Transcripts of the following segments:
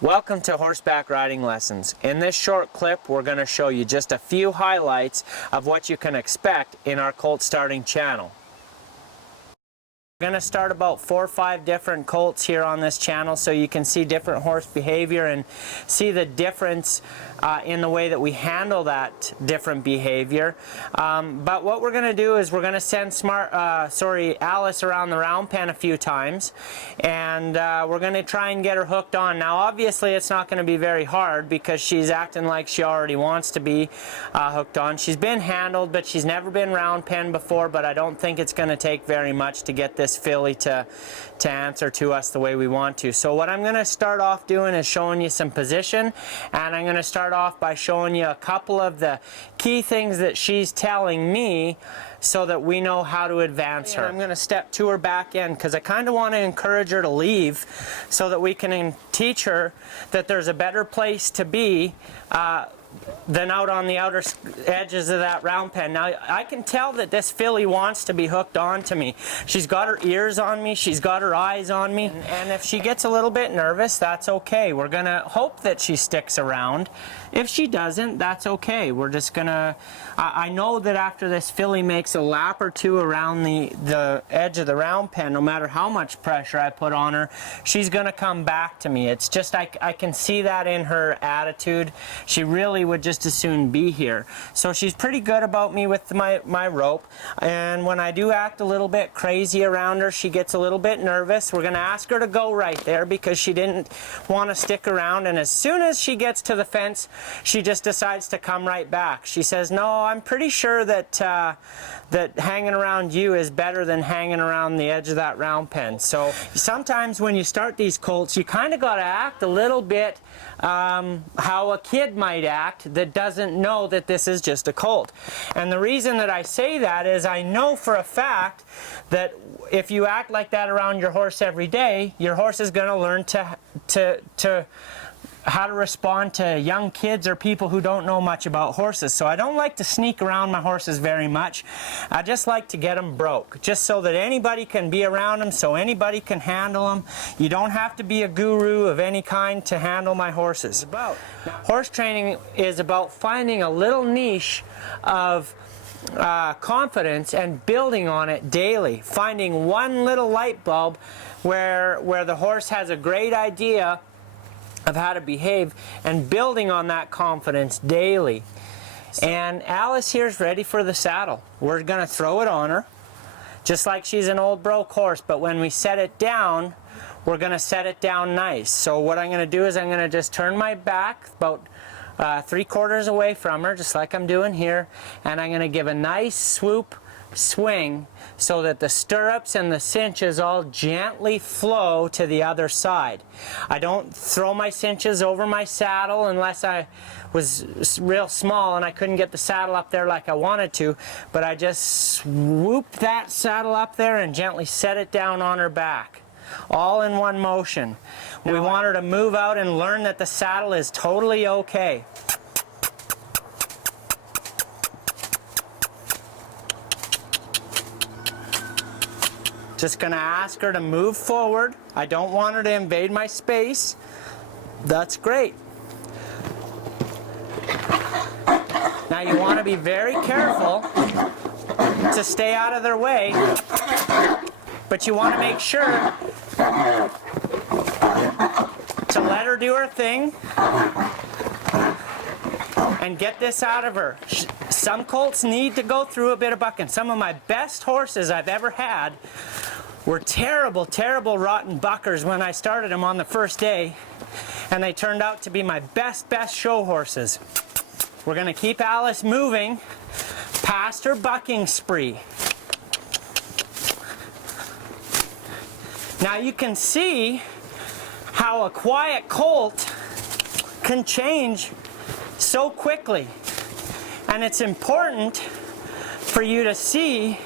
Welcome to Horseback Riding Lessons. In this short clip, we're going to show you just a few highlights of what you can expect in our colt starting channel. We're going to start about 4 or 5 different colts here on this channel so you can see different horse behavior and see the difference in the way that we handle that different behavior. But what we're going to do is we're going to send Alice around the round pen a few times, and we're going to try and get her hooked on. Now obviously it's not going to be very hard because she's acting like she already wants to be hooked on. She's been handled, but she's never been round pen before, but I don't think it's going to take very much to get this filly to answer to us the way we want to. So what I'm going to start off doing is showing you some position, and I'm going to start off by showing you a couple of the key things that she's telling me so that we know how to advance her. I'm going to step to her back end because I kind of want to encourage her to leave so that we can teach her that there's a better place to be than out on the outer edges of that round pen. Now I can tell that this filly wants to be hooked on to me. She's got her ears on me, she's got her eyes on me, and if she gets a little bit nervous, that's okay. We're gonna hope that she sticks around. If she doesn't, that's okay. We're just gonna, I know that after this filly makes a lap or two around the edge of the round pen, no matter how much pressure I put on her, she's gonna come back to me. It's just, I can see that in her attitude. She really would just as soon be here. So she's pretty good about me with my rope, and when I do act a little bit crazy around her, she gets a little bit nervous. We're gonna ask her to go right there because she didn't want to stick around, and as soon as she gets to the fence, she just decides to come right back. She says, no, I'm pretty sure that that hanging around you is better than hanging around the edge of that round pen. So sometimes when you start these colts, you kind of got to act a little bit how a kid might act that doesn't know that this is just a colt. And the reason that I say that is I know for a fact that if you act like that around your horse every day, your horse is going to learn how to respond to young kids or people who don't know much about horses. So I don't like to sneak around my horses very much. I just like to get them broke, just so that anybody can be around them, so anybody can handle them. You don't have to be a guru of any kind to handle my horses. Horse training is about finding a little niche of confidence and building on it daily, finding one little light bulb where the horse has a great idea of how to behave and building on that confidence daily. And Alice here's ready for the saddle. We're going to throw it on her just like she's an old broke horse, but when we set it down, we're going to set it down nice. So what I'm going to do is I'm going to just turn my back about 3/4 away from her, just like I'm doing here, and I'm going to give a nice swoop swing so that the stirrups and the cinches all gently flow to the other side. I don't throw my cinches over my saddle unless I was real small and I couldn't get the saddle up there like I wanted to, but I just swoop that saddle up there and gently set it down on her back, all in one motion. We want her to move out and learn that the saddle is totally okay. Just going to ask her to move forward. I don't want her to invade my space. That's great. Now you want to be very careful to stay out of their way, but you want to make sure to let her do her thing and get this out of her. Some colts need to go through a bit of bucking. Some of my best horses I've ever had were terrible, terrible rotten buckers when I started them on the first day, and they turned out to be my best show horses. We're going to keep Alice moving past her bucking spree. Now you can see how a quiet colt can change so quickly, and it's important for you to see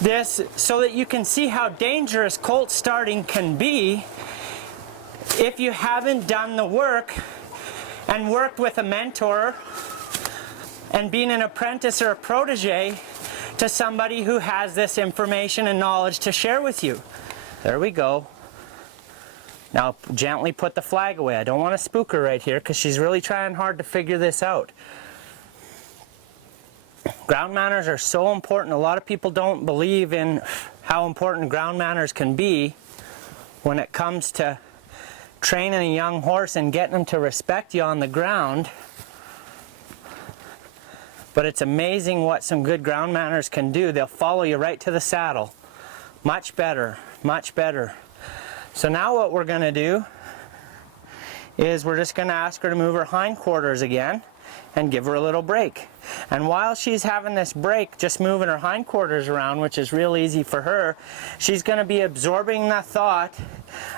this so that you can see how dangerous colt starting can be if you haven't done the work and worked with a mentor and been an apprentice or a protege to somebody who has this information and knowledge to share with you. There we go. Now gently put the flag away. I don't want to spook her right here because she's really trying hard to figure this out. Ground manners are so important. A lot of people don't believe in how important ground manners can be when it comes to training a young horse and getting them to respect you on the ground. But it's amazing what some good ground manners can do. They'll follow you right to the saddle. Much better, much better. So now what we're going to do is we're just going to ask her to move her hindquarters again and give her a little break. And while she's having this break, just moving her hindquarters around, which is real easy for her, she's going to be absorbing the thought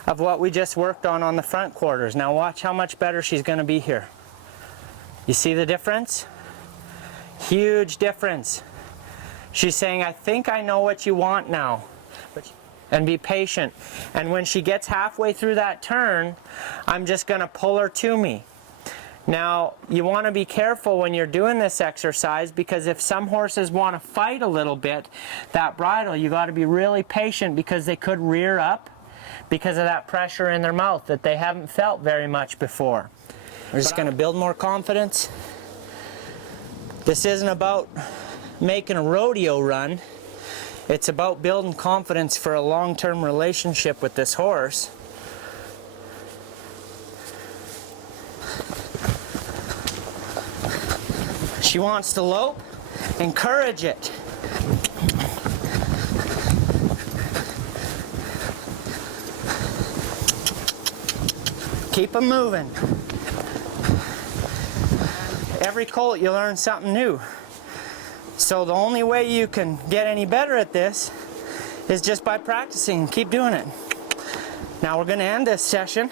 of what we just worked on the front quarters. Now watch how much better she's going to be here. You see the difference? Huge difference. She's saying, I think I know what you want now. And be patient. And when she gets halfway through that turn, I'm just going to pull her to me. Now, you want to be careful when you're doing this exercise, because if some horses want to fight a little bit, that bridle, you got to be really patient, because they could rear up because of that pressure in their mouth that they haven't felt very much before. We're just going to build more confidence. This isn't about making a rodeo run. It's about building confidence for a long-term relationship with this horse. She wants to lope, encourage it. Keep them moving. Every colt you learn something new. So the only way you can get any better at this is just by practicing. Keep doing it. Now we're going to end this session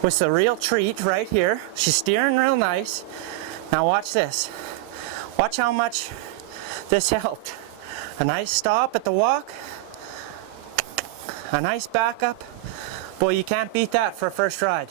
with a real treat right here. She's steering real nice. Now watch this. Watch how much this helped. A nice stop at the walk. A nice backup. Boy, you can't beat that for a first ride.